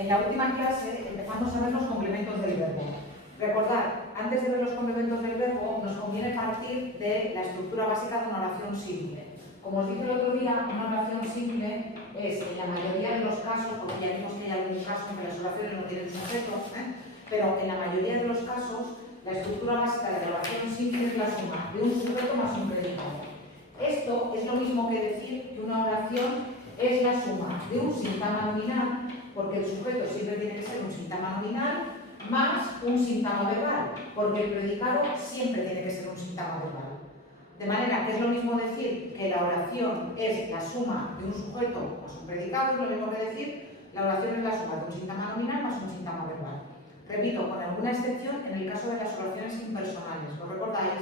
En la última clase empezamos a ver los complementos del verbo. Recordad, antes de ver los complementos del verbo, nos conviene partir de la estructura básica de una oración simple. Como os dije el otro día, una oración simple es, en la mayoría de los casos, porque ya vimos que hay algún caso en que las oraciones no tienen sujeto, pero en la mayoría de los casos, la estructura básica de la oración simple es la suma de un sujeto más un predicado. Esto es lo mismo que decir que una oración es la suma de un sintagma nominal, porque el sujeto siempre tiene que ser un sintagma nominal, más un sintagma verbal, porque el predicado siempre tiene que ser un sintagma verbal. De manera que es lo mismo decir que la oración es la suma de un sujeto más un predicado, es lo mismo que decir la oración es la suma de un sintagma nominal más un sintagma verbal. Repito, con alguna excepción en el caso de las oraciones impersonales. ¿Lo recordáis?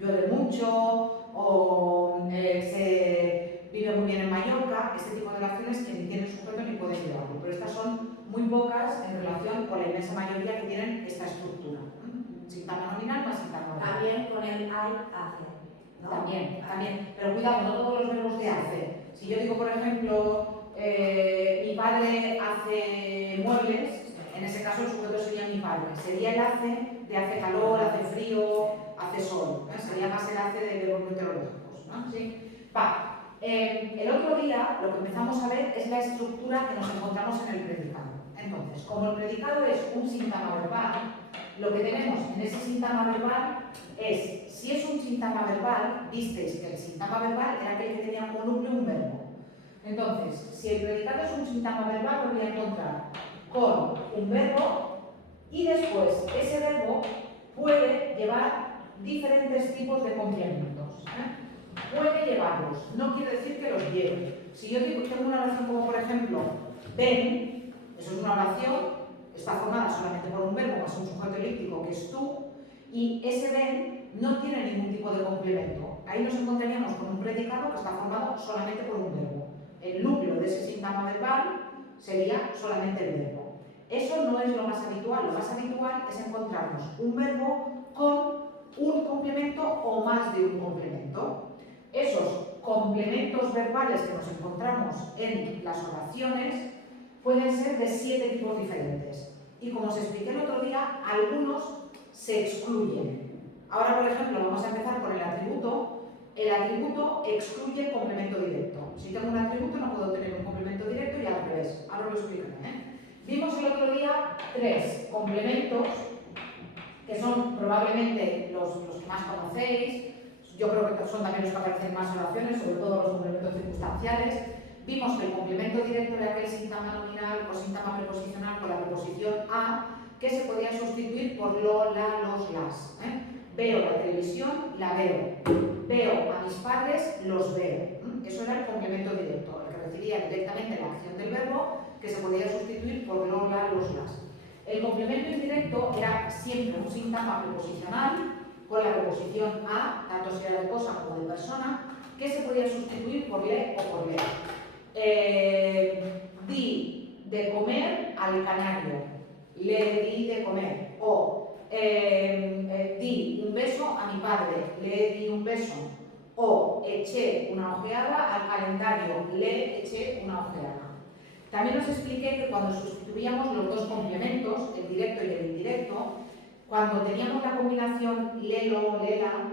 Llueve mucho o se vive muy bien en Mallorca, este tipo de oraciones que ni tienen sujeto ni pueden llevarlo. Pero estas son muy pocas en relación con la inmensa mayoría que tienen esta estructura. Sintagma nominal más sintagma verbal. También con el hay, hace, ¿no? También. Pero cuidado, no todos los verbos de hace. Si yo digo, por ejemplo, mi padre hace muebles, en ese caso el sujeto sería mi padre. Sería el hace de hace calor, hace frío, hace sol. Sería más el hace de verbos meteorológicos, ¿no? ¿Sí? Va. El otro día lo que empezamos a ver es la estructura que nos encontramos en el predicado. Entonces, como el predicado es un sintagma verbal, lo que tenemos en ese sintagma verbal es, si es un sintagma verbal, visteis que el sintagma verbal era aquel que tenía como núcleo un verbo. Entonces, si el predicado es un sintagma verbal, lo voy a encontrar con un verbo y después ese verbo puede llevar diferentes tipos de complementos. Puede llevarlos, no quiere decir que los lleve. Si yo digo, tengo una oración como por ejemplo, ven, eso es una oración, está formada solamente por un verbo más un sujeto elíptico que es tú, y ese ven no tiene ningún tipo de complemento. Ahí nos encontraríamos con un predicado que está formado solamente por un verbo. El núcleo de ese sintagma verbal sería solamente el verbo. Eso no es lo más habitual. Lo más habitual es encontrarnos un verbo con un complemento o más de un complemento. Esos complementos verbales que nos encontramos en las oraciones pueden ser de 7 tipos diferentes. Y como os expliqué el otro día, algunos se excluyen. Ahora, por ejemplo, vamos a empezar con el atributo. El atributo excluye el complemento directo. Si tengo un atributo no puedo tener un complemento directo y al revés. Ahora lo explicaré. Vimos el otro día 3 complementos que son probablemente los que más conocéis. Yo creo que son también los que aparecen en más oraciones, sobre todo los complementos circunstanciales. Vimos que el complemento directo era aquel sintagma nominal o sintagma preposicional con la preposición a, que se podía sustituir por lo, la, los, las. Veo la televisión, la veo. Veo a mis padres, los veo. Eso era el complemento directo, el que recibía directamente la acción del verbo, que se podía sustituir por lo, la, los, las. El complemento indirecto era siempre un sintagma preposicional con la preposición a, tanto sea de cosa como de persona, que se podía sustituir por le o por le. Di de comer al canario, le di de comer. O di un beso a mi padre, le di un beso. O eché una ojeada al calendario, le eché una ojeada. También os expliqué que cuando sustituíamos los dos complementos, el directo y el indirecto, cuando teníamos la combinación lelo, lela,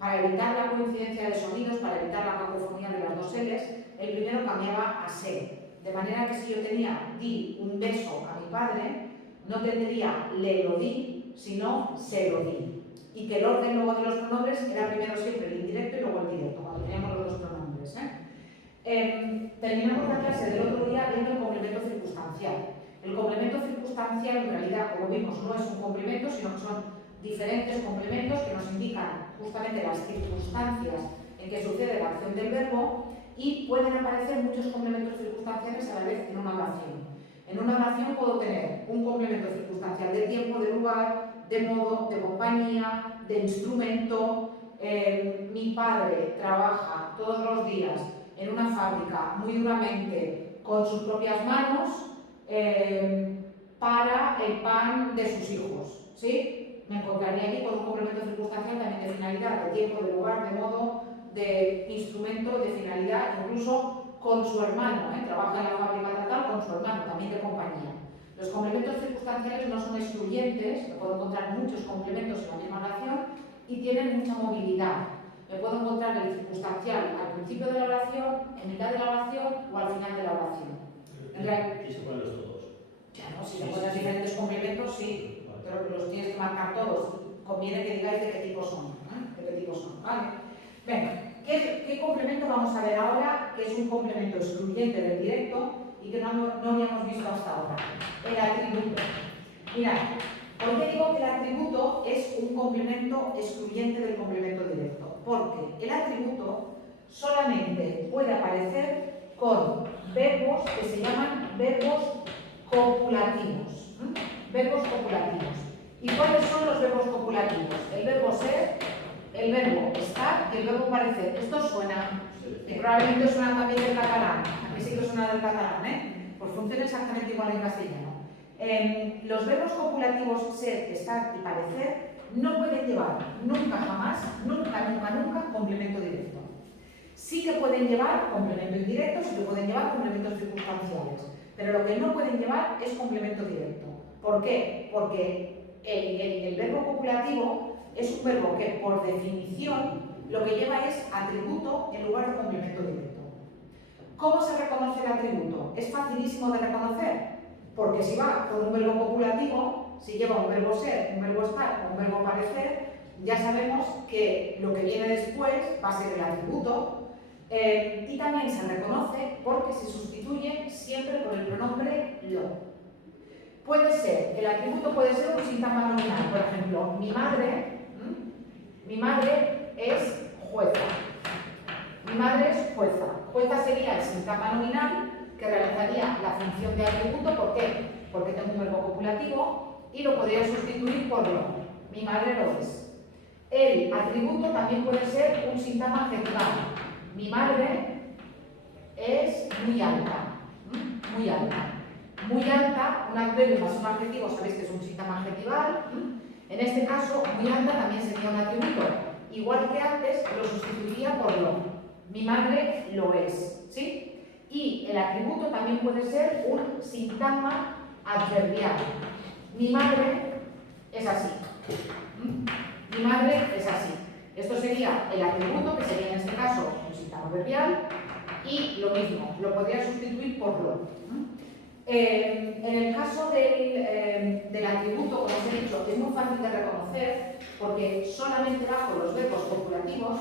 para evitar la coincidencia de sonidos, para evitar la cacofonía de las dos L's, el primero cambiaba a se. De manera que si yo tenía di un beso a mi padre, no tendría le lo di, sino se lo di. Y que el orden luego de los pronombres era primero siempre el indirecto y luego el directo, cuando teníamos los dos pronombres. Terminamos la clase del otro día viendo el complemento circunstancial. El complemento circunstancial en realidad, como vimos, no es un complemento, sino que son diferentes complementos que nos indican justamente las circunstancias en que sucede la acción del verbo y pueden aparecer muchos complementos circunstanciales a la vez en una oración. En una oración puedo tener un complemento circunstancial de tiempo, de lugar, de modo, de compañía, de instrumento. Mi padre trabaja todos los días en una fábrica muy duramente con sus propias manos para el pan de sus hijos, ¿sí? Me encontraría aquí con un complemento circunstancial también de finalidad, de tiempo, de lugar, de modo, de instrumento, de finalidad, incluso con su hermano, trabaja en la fábrica tal con su hermano, también de compañía. Los complementos circunstanciales no son excluyentes, me puedo encontrar muchos complementos en la misma oración y tienen mucha movilidad. Me puedo encontrar el circunstancial al principio de la oración, en mitad de la oración o al final de la oración. ¿Y se ponen los todos? Claro, si te pones diferentes complementos, sí, pero los tienes que marcar todos. Conviene que digáis de qué tipo son. De qué tipo son, ¿vale? Venga, ¿qué complemento vamos a ver ahora? Que es un complemento excluyente del directo y que no habíamos visto hasta ahora. El atributo. Mirad, ¿por qué digo que el atributo es un complemento excluyente del complemento directo? Porque el atributo solamente puede aparecer con verbos que se llaman verbos copulativos. Verbos copulativos. ¿Y cuáles son los verbos copulativos? El verbo ser, el verbo estar y el verbo parecer. Esto suena, probablemente suena también del catalán. A mí sí que suena del catalán, Pues funciona exactamente igual en castellano. Los verbos copulativos ser, estar y parecer no pueden llevar nunca jamás, nunca complemento directo. Sí que pueden llevar complemento indirecto, sí que pueden llevar complementos circunstanciales, pero lo que no pueden llevar es complemento directo. ¿Por qué? Porque el verbo copulativo es un verbo que por definición lo que lleva es atributo en lugar de complemento directo. ¿Cómo se reconoce el atributo? Es facilísimo de reconocer, porque si va con un verbo copulativo, si lleva un verbo ser, un verbo estar o un verbo parecer, ya sabemos que lo que viene después va a ser el atributo. Y también se reconoce porque se sustituye siempre por el pronombre lo. Puede ser, el atributo puede ser un sintagma nominal. Por ejemplo, mi madre es jueza. Mi madre es jueza. Jueza sería el sintagma nominal que realizaría la función de atributo. ¿Por qué? Porque tengo un verbo copulativo y lo podría sustituir por lo. Mi madre lo es. El atributo también puede ser un sintagma adjetival. Mi madre es muy alta. Muy alta. Muy alta, un adverbio más un adjetivo, sabéis que es un sintagma adjetival. En este caso, muy alta también sería un atributo. Igual que antes, lo sustituiría por lo. Mi madre lo es, ¿sí? Y el atributo también puede ser un sintagma adverbial. Mi madre es así. Mi madre es así. Esto sería el atributo, que sería en este caso un sintagma adverbial, y lo mismo, lo podría sustituir por lo. En el caso del atributo, como os he dicho, es muy fácil de reconocer porque solamente va con los verbos copulativos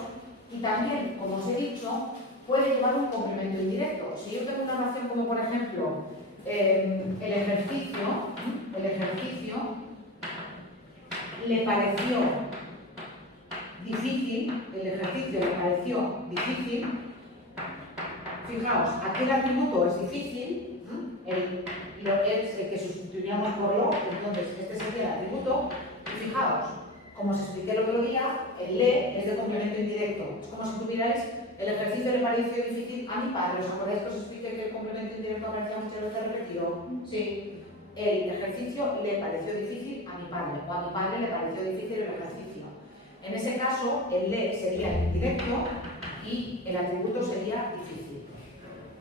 y también, como os he dicho, puede llevar un complemento indirecto. Si yo tengo una oración como, por ejemplo, el ejercicio le pareció difícil, fijaos, aquel atributo es difícil, el que sustituiríamos por lo, entonces este sería el atributo, y fijaos, como os expliqué el otro día, el le es de complemento indirecto. Es como si tuvierais el ejercicio le pareció difícil a mi padre. ¿Os acordáis que os expliqué que el complemento indirecto aparecía muchas veces repetido? Sí. El ejercicio le pareció difícil a mi padre, o a mi padre le pareció difícil el ejercicio. En ese caso, el le sería el indirecto y el atributo sería difícil.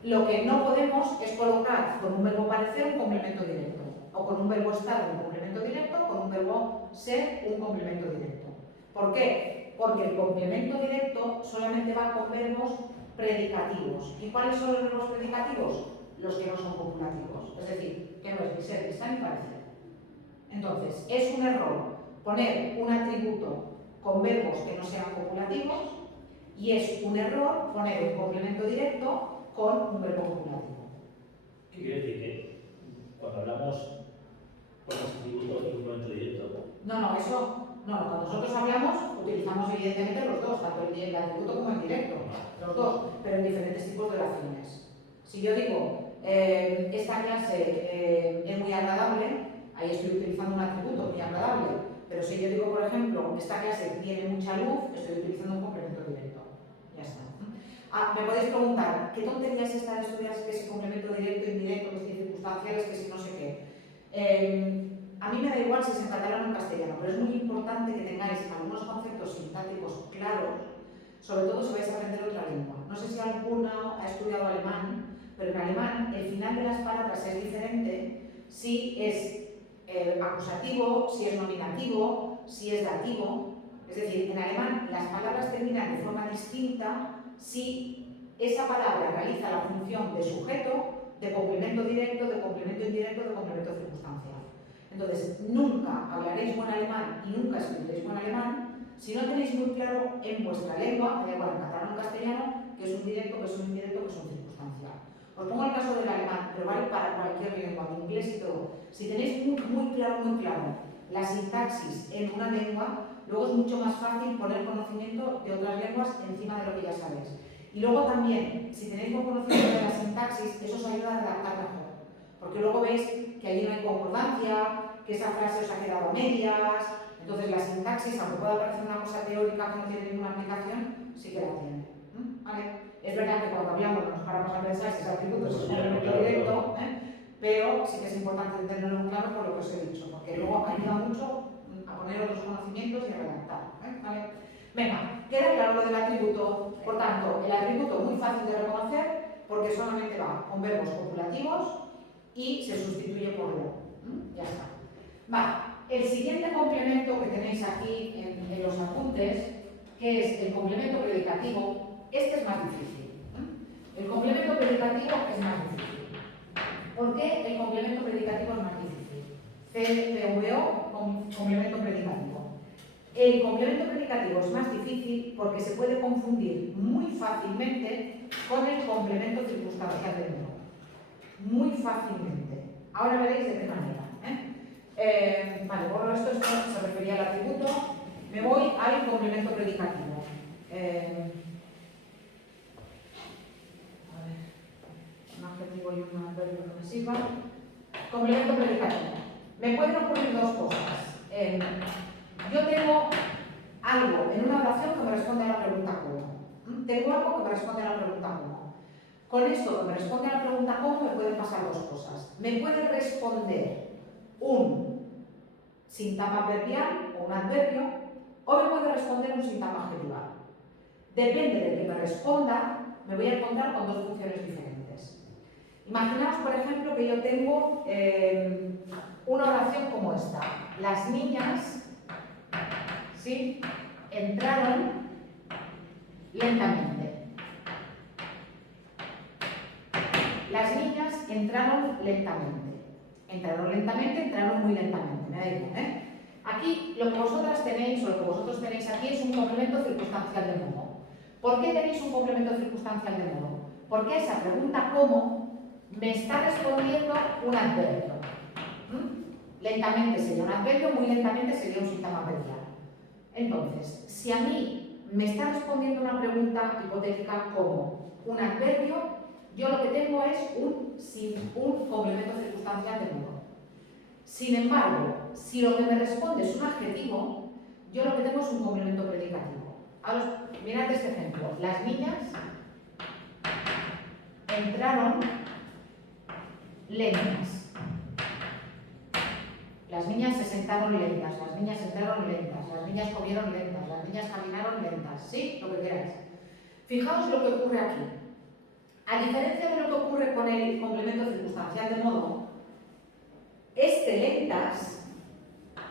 Lo que no podemos es colocar con un verbo parecer un complemento directo, o con un verbo estar un complemento directo, o con un verbo ser un complemento directo. ¿Por qué? Porque el complemento directo solamente va con verbos predicativos. ¿Y cuáles son los verbos predicativos? Los que no son copulativos. Es decir, que no es ni ser, ni estar, ni parecer. Entonces, es un error poner un atributo con verbos que no sean copulativos y es un error poner un complemento directo con un verbo copulativo. ¿Qué quiere decir? Que cuando hablamos con atributo y complemento directo. No, eso no. Cuando nosotros hablamos, utilizamos evidentemente los dos, tanto el atributo como el directo, los dos, pero en diferentes tipos de oraciones. Si yo digo, esta clase es muy agradable, ahí estoy utilizando un atributo muy agradable, pero si yo digo, por ejemplo, esta clase tiene mucha luz, estoy utilizando un complemento directo. Ya está. Me podéis preguntar, ¿qué tontería es esta de estudiar que si complemento directo, indirecto, que si circunstanciales, que si no sé qué? A mí me da igual si es en catalán o en castellano, pero es muy importante que tengáis algunos conceptos sintácticos claros, sobre todo si vais a aprender otra lengua. No No sé si alguno ha estudiado alemán, pero en alemán el final de las palabras es diferente si es acusativo, si es nominativo, si es dativo. Es decir, en alemán las palabras terminan de forma distinta si esa palabra realiza la función de sujeto, de complemento directo, de complemento indirecto, de complemento circunstancial. Entonces, nunca hablaréis buen alemán y nunca escribiréis buen alemán si no tenéis muy claro en vuestra lengua, me da igual en catalán o en castellano, que es un directo, que es un indirecto, que es un circunstancial. Os pongo el caso del alemán, pero vale para cualquier lengua, en inglés y todo. Si tenéis muy claro la sintaxis en una lengua, luego es mucho más fácil poner conocimiento de otras lenguas encima de lo que ya sabéis. Y luego también, si tenéis buen conocimiento de la sintaxis, eso os ayuda a redactar mejor. Porque luego veis que allí no hay concordancia, que esa frase os ha quedado a medias. Entonces la sintaxis, aunque pueda parecer una cosa teórica que no tiene ninguna aplicación, sí que la tiene. ¿Vale? Es verdad que cuando hablamos nos paramos a pensar si ese atributo es un complemento directo, pero sí que es importante tenerlo claro por lo que os he dicho, porque luego ayuda mucho a poner otros conocimientos y a redactar. ¿Vale? Venga, queda claro lo del atributo. Por tanto, el atributo muy fácil de reconocer porque solamente va con verbos copulativos y se sustituye por lo. Ya está. Vale, el siguiente complemento que tenéis aquí en los apuntes, que es el complemento predicativo, este es más difícil. El complemento predicativo es más difícil. ¿Por qué el complemento predicativo es más difícil? CVO, complemento predicativo. El complemento predicativo es más difícil porque se puede confundir muy fácilmente con el complemento circunstancial del verbo. Muy fácilmente. Ahora veréis de qué manera. Vale, borro esto se refería al atributo. Me voy al complemento predicativo. Un adjetivo y un adverbio que me sirva. Complemento predicativo. Me pueden ocurrir dos cosas. Yo tengo algo en una oración que me responde a la pregunta ¿cómo? Tengo algo que me responde a la pregunta ¿cómo? Con esto que me responde a la pregunta ¿cómo? Me pueden pasar dos cosas. Me puede responder un sintagma adverbial o un adverbio, o me puede responder un sintagma adjetival. Depende de que me responda, me voy a encontrar con dos funciones diferentes. Imaginaos, por ejemplo, que yo tengo una oración como esta. Las niñas, ¿sí?, entraron lentamente. Las niñas entraron lentamente. Entraron lentamente, entraron muy lentamente. Me da igual, Aquí lo que vosotras tenéis, o lo que vosotros tenéis aquí, es un complemento circunstancial de modo. ¿Por qué tenéis un complemento circunstancial de modo? Porque a esa pregunta ¿cómo? Me está respondiendo un adverbio. Lentamente sería un adverbio, muy lentamente sería un sintagma adverbial. Entonces, si a mí me está respondiendo una pregunta hipotética como un adverbio, yo lo que tengo es un complemento circunstancial de modo. Sin embargo, si lo que me responde es un adjetivo, yo lo que tengo es un complemento predicativo. Ahora, mirad este ejemplo. Las niñas entraron lentas. Las niñas se sentaron lentas, las niñas entraron lentas, las niñas comieron lentas, las niñas caminaron lentas. ¿Sí? Lo que queráis. Fijaos lo que ocurre aquí. A diferencia de lo que ocurre con el complemento circunstancial de modo, este lentas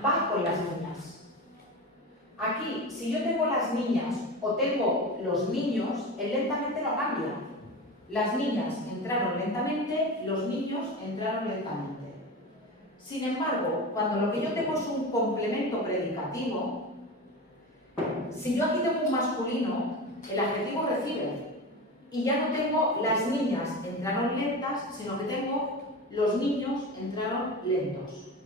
va con las niñas. Aquí, si yo tengo las niñas o tengo los niños, el lentamente no cambia. Las niñas entraron lentamente, los niños entraron lentamente. Sin embargo, cuando lo que yo tengo es un complemento predicativo, si yo aquí tengo un masculino, el adjetivo recibe. Y ya no tengo las niñas entraron lentas, sino que tengo los niños entraron lentos.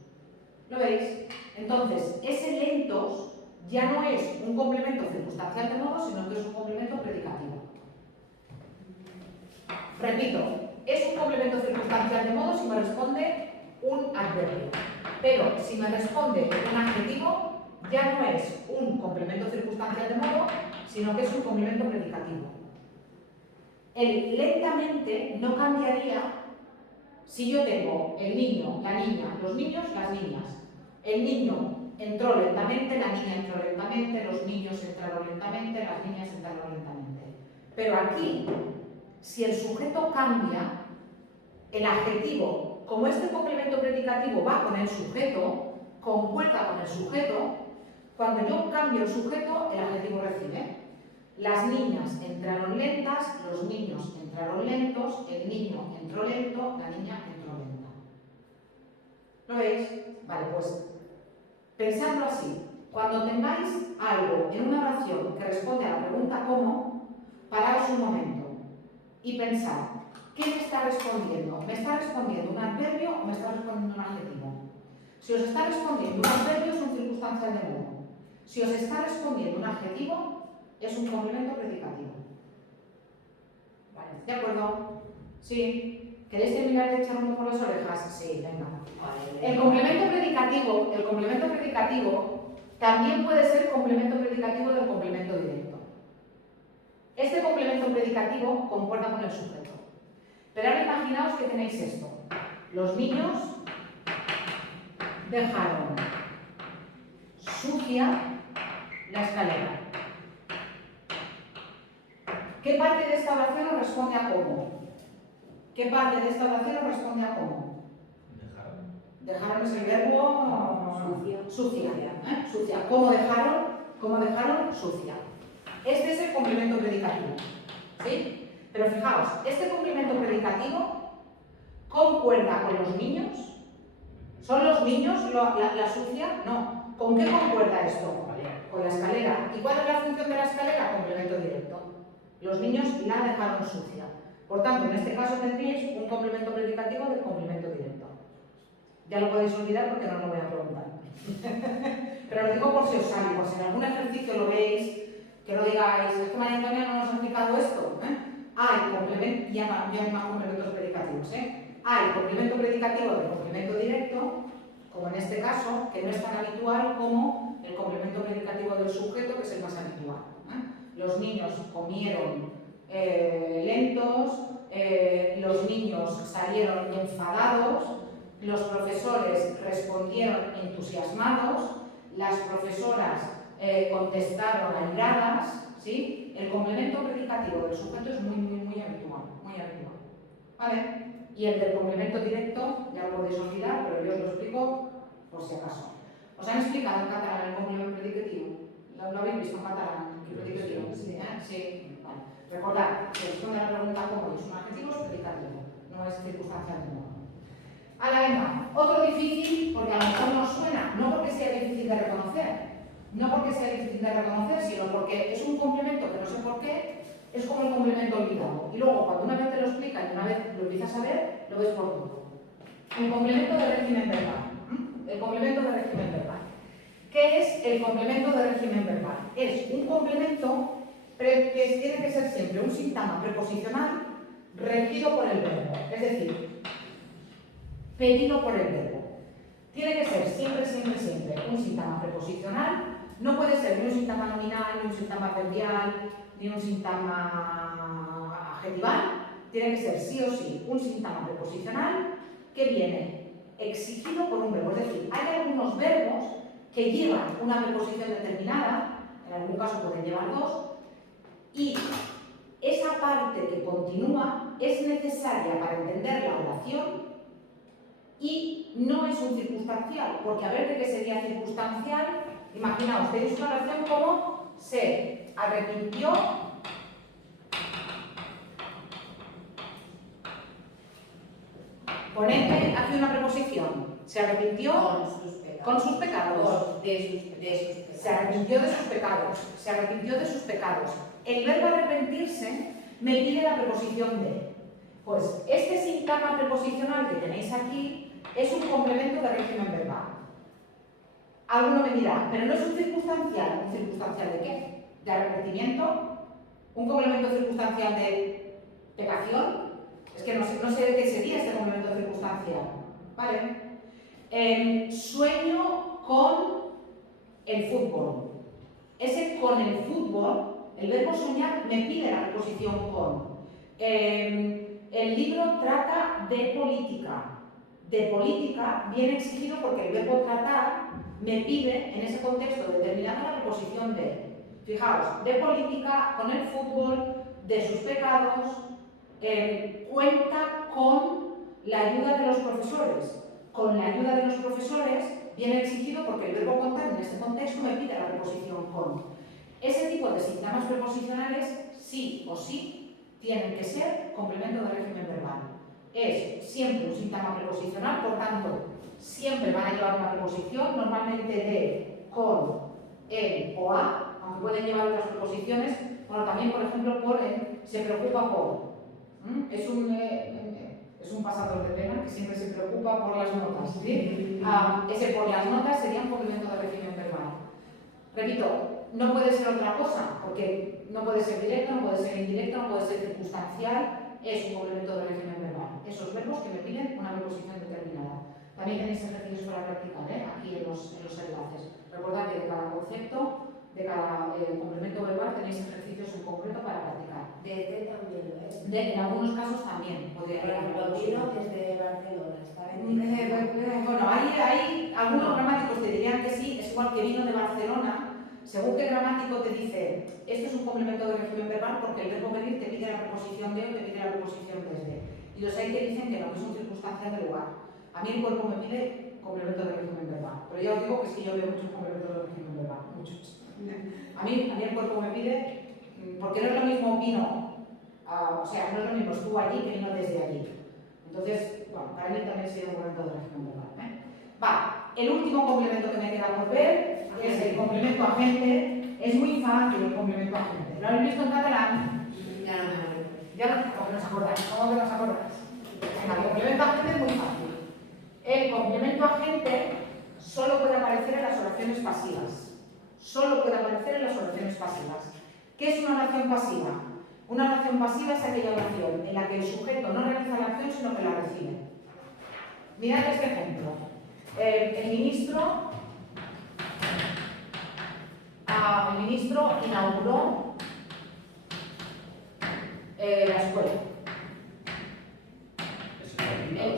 ¿Lo veis? Entonces, ese lentos ya no es un complemento circunstancial de modo, sino que es un complemento predicativo. Repito, es un complemento circunstancial de modo si me responde un adverbio. Pero si me responde un adjetivo, ya no es un complemento circunstancial de modo, sino que es un complemento predicativo. El lentamente no cambiaría si yo tengo el niño, la niña, los niños, las niñas. El niño entró lentamente, la niña entró lentamente, los niños entraron lentamente, las niñas entraron lentamente. Pero aquí, si el sujeto cambia, el adjetivo, como este complemento predicativo va con el sujeto, concuerda con el sujeto, cuando yo cambio el sujeto, el adjetivo recibe. Las niñas entraron lentas, los niños entraron lentos, el niño entró lento, la niña entró lenta. ¿Lo veis? Vale, pues pensadlo así. Cuando tengáis algo en una oración que responde a la pregunta ¿cómo?, paraos un momento y pensad, ¿qué me está respondiendo? ¿Me está respondiendo un adverbio o me está respondiendo un adjetivo? Si os está respondiendo un adverbio es un circunstancial de modo. Si os está respondiendo un adjetivo, es un complemento predicativo. ¿Vale? ¿De acuerdo? ¿Sí? ¿Queréis terminar de echar un por las orejas? Sí, venga. El complemento predicativo también puede ser complemento predicativo del complemento directo. Este complemento predicativo concuerda con el sujeto. Pero ahora imaginaos que tenéis esto. Los niños dejaron sucia la escalera. ¿Qué parte de esta oración os responde a cómo? ¿Qué parte de esta oración os responde a cómo? Dejaron es el verbo sucia. Sucia. ¿Cómo dejaron? ¿Cómo dejaron? Sucia. Este es el complemento predicativo. ¿Sí? Pero fijaos, este complemento predicativo concuerda con los niños. ¿Son los niños la sucia? No. ¿Con qué concuerda esto? Con la escalera. ¿Y cuál es la función de la escalera? Complemento directo. Los niños la dejaron sucia. Por tanto, en este caso tendríais un complemento predicativo del complemento directo. Ya lo podéis olvidar porque no lo voy a preguntar. Pero lo digo por si os sale, por si en algún ejercicio lo veis, que no digáis, es que María Antonia no nos ha explicado esto. Hay complemento, ya no hay más complementos predicativos. Hay complemento predicativo del complemento directo, como en este caso, que no es tan habitual como el complemento predicativo del sujeto, que es el más habitual. Los niños comieron lentos, los niños salieron enfadados, los profesores respondieron entusiasmados, las profesoras contestaron airadas, ¿sí? El complemento predicativo del sujeto es muy habitual, ¿vale? Y el del complemento directo, ya lo podéis olvidar, pero yo os lo explico por si acaso. ¿Os han explicado en catalán el complemento predicativo? ¿Lo habéis visto en catalán? ¿El predicativo? Sí, sí. Vale. Recordad, que responde a la pregunta cómo es un adjetivo, es predicativo, no es circunstancial de modo. Ahora venga, otro difícil, porque a lo mejor no suena, no porque sea difícil de reconocer, sino porque es un complemento que no sé por qué, es como el complemento olvidado. Y luego, cuando una vez te lo explican y una vez lo empiezas a ver, lo ves por todo. El complemento de régimen verbal. El complemento de régimen verbal. ¿Qué es el complemento de régimen verbal? Es un complemento que tiene que ser siempre un síntoma preposicional regido por el verbo, es decir, pedido por el verbo. Tiene que ser siempre un síntoma preposicional, no puede ser ni un síntoma nominal, ni un síntoma adverbial, ni un síntoma adjetival, tiene que ser sí o sí un síntoma preposicional que viene exigido por un verbo. Es decir, hay algunos verbos que llevan una preposición determinada, en algún caso pueden llevar dos, y esa parte que continúa es necesaria para entender la oración y no es un circunstancial, porque a ver de qué sería circunstancial, imaginaos, tenéis una oración como se arrepintió ponedme aquí una preposición, se arrepintió con sus pecados. Se arrepintió de sus pecados. El verbo arrepentirse me pide la preposición de. Pues este síntoma preposicional que tenéis aquí es un complemento de régimen verbal. Alguno me dirá, pero no es un circunstancial. ¿Un circunstancial de qué? ¿De arrepentimiento? ¿Un complemento circunstancial de pecación? Es que no sé de qué sería este complemento circunstancial. ¿Vale? Sueño con el fútbol. Ese con el fútbol, el verbo soñar me pide la preposición con. El libro trata de política. De política viene exigido porque el verbo tratar me pide en ese contexto determinado la preposición de. Fijaos, de política, con el fútbol, de sus pecados, cuenta con la ayuda de los profesores. Con la ayuda de los profesores viene exigido porque el verbo contar en este contexto me pide la preposición con. Ese tipo de síntomas preposicionales sí o sí tienen que ser complemento de régimen verbal. Es siempre un síntoma preposicional, por tanto, siempre van a llevar una preposición, normalmente de, con, en o a, aunque pueden llevar otras preposiciones. Bueno, también, por ejemplo, por en, se preocupa por. Es un pasador de pena que siempre se preocupa por las notas. ¿Sí? Ese por las notas sería un complemento de régimen verbal. Repito, no puede ser otra cosa, porque no puede ser directo, no puede ser indirecto, no puede ser circunstancial, es un complemento de régimen verbal. Esos verbos que me piden una preposición determinada. También tenéis ejercicios para practicar, aquí en los enlaces. Recordad que de cada concepto, de cada complemento verbal, tenéis ejercicios en concreto para practicar. Desde también lo es. En algunos casos también podría haber. Vino desde Barcelona, está bueno, hay algunos gramáticos te dirían que sí, es igual que vino de Barcelona. Según qué gramático te dice, esto es un complemento de régimen verbal porque el verbo venir te pide la preposición de o te pide la preposición desde. Y los hay que dicen que no, que es un circunstancial de lugar. A mí el cuerpo me pide complemento de régimen verbal, pero ya os digo que es que yo veo muchos complementos de régimen verbal, muchos. A mí el cuerpo me pide, porque no es lo mismo vino, o sea, no es lo mismo estuvo allí que vino desde allí. Entonces, bueno, para mí también sería un complemento de régimen verbal. Va, el último complemento que me queda por ver es el complemento agente. Es muy fácil el complemento agente. ¿Lo habéis visto en catalán? Ya no me acuerdo. Ya no, ¿cómo que no os acordáis? ¿Cómo que no os acordáis? Venga, el complemento agente es muy fácil. El complemento agente solo puede aparecer en las oraciones pasivas. Solo puede aparecer en las oraciones pasivas. ¿Qué es una oración pasiva? Una oración pasiva es aquella oración en la que el sujeto no realiza la acción, sino que la recibe. Mirad este ejemplo. El ministro inauguró la escuela.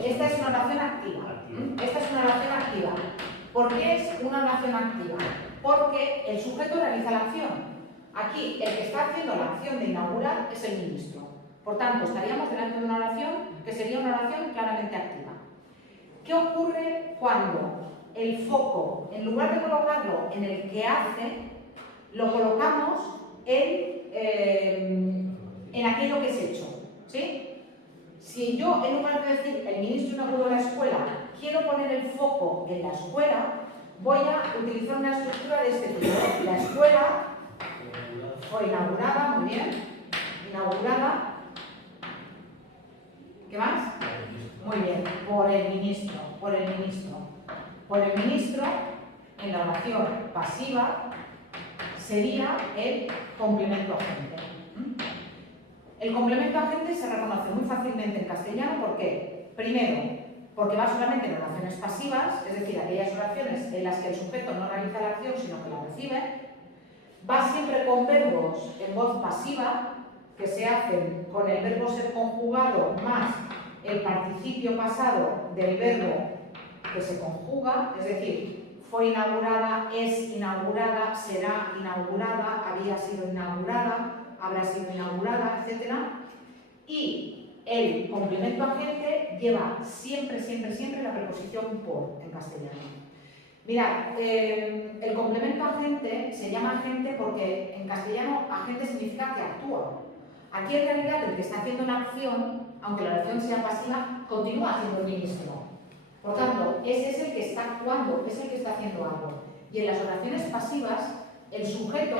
Esta es una oración activa. Esta es una oración activa. ¿Por qué es una oración activa? Porque el sujeto realiza la acción. Aquí, el que está haciendo la acción de inaugurar es el ministro. Por tanto, estaríamos delante de una oración que sería una oración claramente activa. ¿Qué ocurre cuando el foco, en lugar de colocarlo en el que hace, lo colocamos en aquello que es hecho? ¿Sí? Si yo, en lugar de decir el ministro inauguró la escuela, quiero poner el foco en la escuela, voy a utilizar una estructura de este tipo. La escuela fue inaugurada, muy bien, inaugurada. ¿Qué más? Muy bien, por el ministro, por el ministro. Por el ministro, en la oración pasiva, sería el complemento agente. El complemento agente se reconoce muy fácilmente en castellano, ¿por qué? Primero, porque va solamente en oraciones pasivas, es decir, aquellas oraciones en las que el sujeto no realiza la acción, sino que la recibe. Va siempre con verbos en voz pasiva, que se hacen con el verbo ser conjugado más el participio pasado del verbo que se conjuga, es decir, fue inaugurada, es inaugurada, será inaugurada, había sido inaugurada, habrá sido inaugurada, etc. Y el complemento agente lleva siempre la preposición por en castellano. Mirad, el complemento agente se llama agente porque en castellano agente significa que actúa. Aquí en realidad el que está haciendo una acción, aunque la acción sea pasiva, continúa siendo el ministro. Por tanto, ese es el que está actuando, es el que está haciendo algo. Y en las oraciones pasivas, el sujeto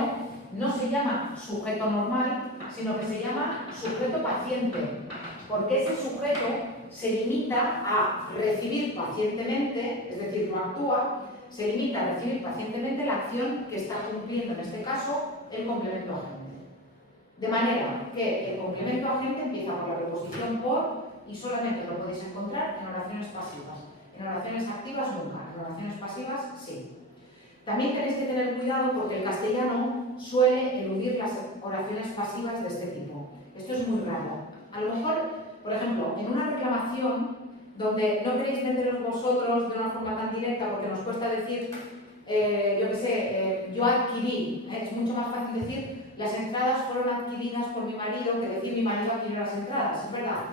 no se llama sujeto normal, sino que se llama sujeto paciente, porque ese sujeto se limita a recibir pacientemente, es decir, no actúa, se limita a recibir pacientemente la acción que está cumpliendo, en este caso, el complemento agente. De manera que el complemento agente empieza por la preposición por y solamente lo podéis encontrar en oraciones pasivas. En oraciones activas nunca, en oraciones pasivas sí. También tenéis que tener cuidado porque el castellano suele eludir las oraciones pasivas de este tipo. Esto es muy raro. A lo mejor, por ejemplo, en una reclamación donde no queréis meteros vosotros de una forma tan directa porque nos cuesta decir, yo qué sé, yo adquirí, es mucho más fácil decir las entradas fueron adquiridas por mi marido, que decir mi marido adquirió las entradas, es verdad.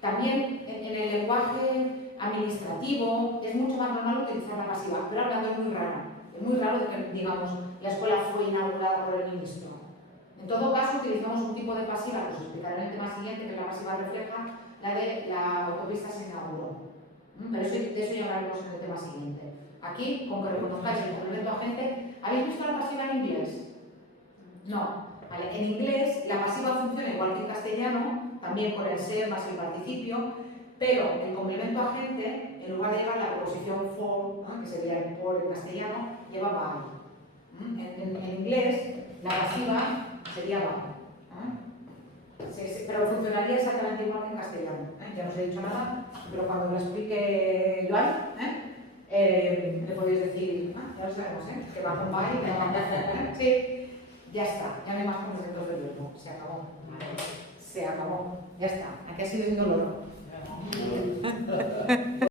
También en el lenguaje administrativo es mucho más normal utilizar la pasiva, pero hablando es muy raro. Es muy raro que, digamos, la escuela fue inaugurada por el ministro. En todo caso, utilizamos un tipo de pasiva, que os explicaré en el tema siguiente, que la pasiva refleja la de la autopista se inauguró. Pero de eso ya hablaremos en el tema siguiente. Aquí, con que reconozcáis el complemento agente, ¿habéis visto la pasiva en inglés? No. Vale. En inglés la pasiva funciona igual que en castellano, también con el ser más el participio, pero el complemento agente, en lugar de llevar la preposición for, ¿no?, que sería el por en castellano, lleva by. En inglés la pasiva sería by. Pero funcionaría exactamente igual que en castellano. Ya no os he dicho nada, pero cuando lo explique Joan, le podéis decir, ya lo sabemos, que va con by, que va con by. Sí, ya está, ya no hay más complementos del verbo, se acabó. Se acabó, ya está. Aquí ha sido indoloro.